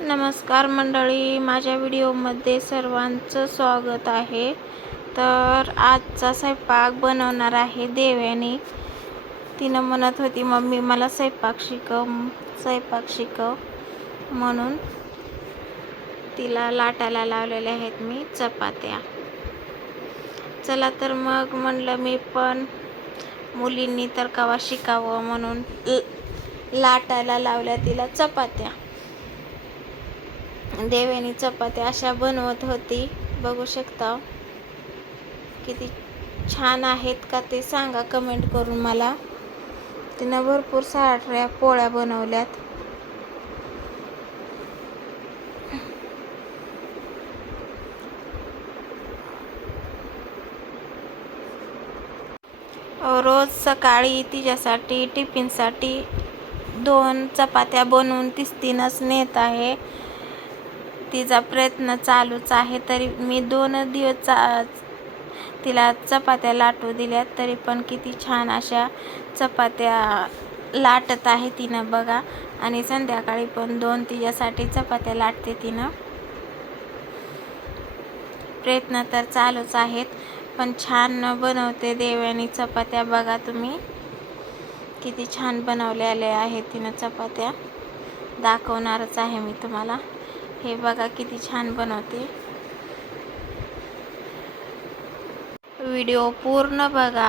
नमस्कार मंडळी, माझ्या व्हिडिओमध्ये सर्वांचं स्वागत आहे. तर आजचा स्वयंपाक बनवणार आहे देवयानी. तिनं म्हणत होती, मम्मी मला स्वयंपाक शिकव म्हणून तिला लाटायला लावलेल्या आहेत मी चपात्या. चला तर मग म्हणलं मी पण मुलींनी तर कवा शिकावं म्हणून लाटायला लावल्या तिला चपात्या. देवयानी चपात्या अशा बनवत होती, बघू शकता. किती छान आहेत का ते सांगा कमेंट करून मला. तिनं भरपूर साऱ्या पोळ्या बनवल्यात. रोज सकाळी तिच्यासाठी टिफिनसाठी 2 चपात्या बनवून तिनंच नेत आहे. तिचा प्रयत्न चालूच आहे. तरी मी 2 दिवस तिला चपात्या लाटू दिल्यात, तरी पण किती छान अशा चपात्या लाटत आहे तिनं बघा. आणि संध्याकाळी पण 2 तिच्यासाठी चपात्या लाटते तिनं. प्रयत्न तर चालूच आहेत, पण छान बनवते देवयानी चपात्या. बघा तुम्ही किती छान बनवलेल्या आहेत तिनं चपात्या. दाखवणारच आहे मी तुम्हाला. हे बघा किती छान बनवते. व्हिडिओ पूर्ण बघा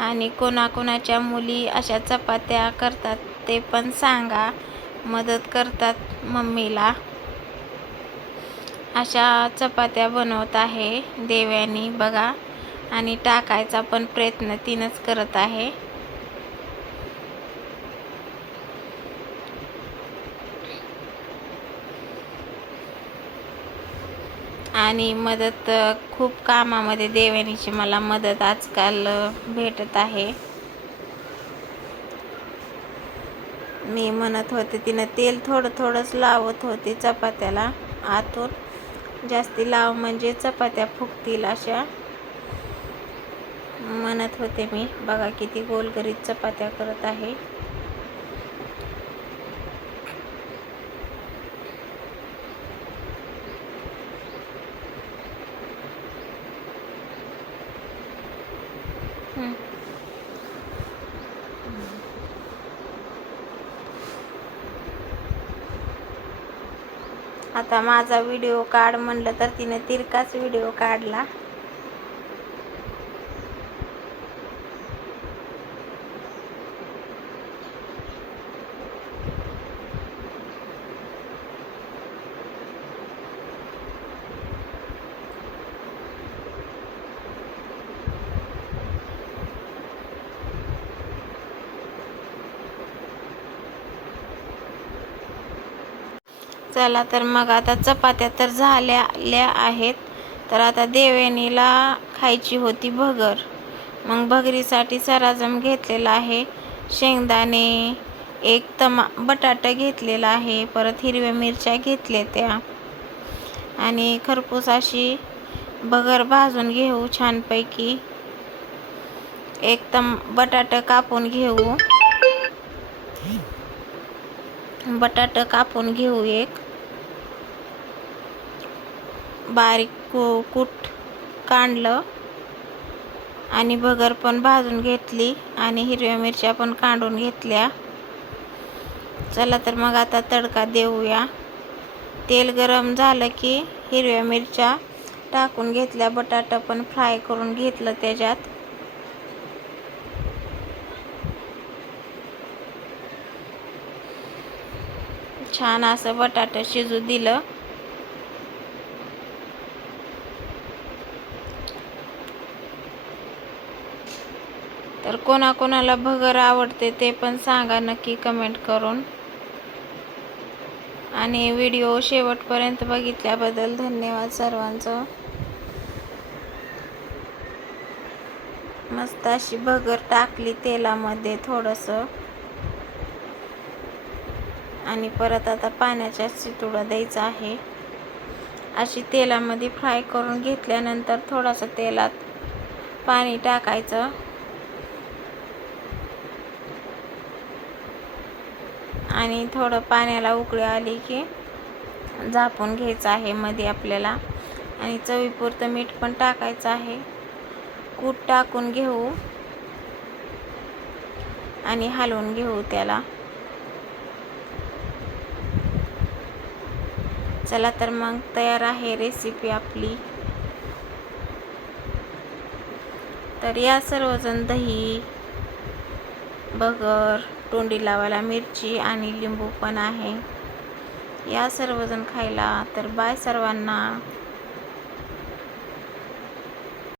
आणि कोणाकोणाच्या मुली अशा चपात्या करतात ते पण सांगा. मदत करतात मम्मीला. अशा चपात्या बनवत आहे देवयानी बघा. आणि टाकायचा पण प्रयत्न तिनंच करत आहे. आणि मदत खूप कामामध्ये देवयानीची मला मदत आजकाल भेटत आहे. मी म्हणत होते तिनं तेल थोडंच लावत होती चपात्याला आतून. जास्ती लाव म्हणजे चपात्या फुगतील अशा म्हणत होते मी. बघा किती गोलगरीत चपात्या करत आहे. आता माझा व्हिडिओ काढ म्हणलं तर तिने तिरकाच व्हिडिओ काढला. चला तर मग आता चपात्या तर झाल्या आहेत. तर आता देवयानीला खायची होती भगर. मग भगरीसाठी सराजम घेतलेला आहे. शेंगदाणे, एक बटाटा घेतलेला आहे. परत हिरव्या मिरच्या घेतल्या त्या. आणि खरपूस अशी भगर भाजून घेऊ छानपैकी. एक बटाटा कापून घेऊ. बटाटा कापून घेऊ एक बारीक कूट काढलं. आणि भगर पण भाजून घेतली आणि हिरव्या मिरच्या पण काढून घेतल्या. चला तर मग आता तडका देऊया. तेल गरम झालं की हिरव्या मिरच्या टाकून घेतल्या. बटाटा पण फ्राय करून घेतलं त्याच्यात. छान असं बटाटा शिजू दिलं. तर कोणाकोणाला भगर आवडते ते पण सांगा नक्की कमेंट करून. आणि व्हिडिओ शेवटपर्यंत बघितल्याबद्दल धन्यवाद सर्वांचं. मस्त अशी भगर टाकली तेलामध्ये थोडंसं. आणि परत आता पाण्याचा शितुडा द्यायचा आहे. अशी तेलामध्ये फ्राय करून घेतल्यानंतर थोडंसं तेलात पाणी टाकायचं. आणि थोडं पाण्याला उकळी आली की झापून घ्यायचं आहे मध्ये आपल्याला. आणि चवीपुरतं मीठ पण टाकायचं आहे. कूट टाकून घेऊ आणि हलवून घेऊ त्याला. चला तर मग तयार आहे रेसिपी आपली. तर या सर्वजण दही, भगर, तोंडी लावायला मिरची आणि लिंबू पण आहे. या सर्वजण खायला. तर बाय सर्वांना.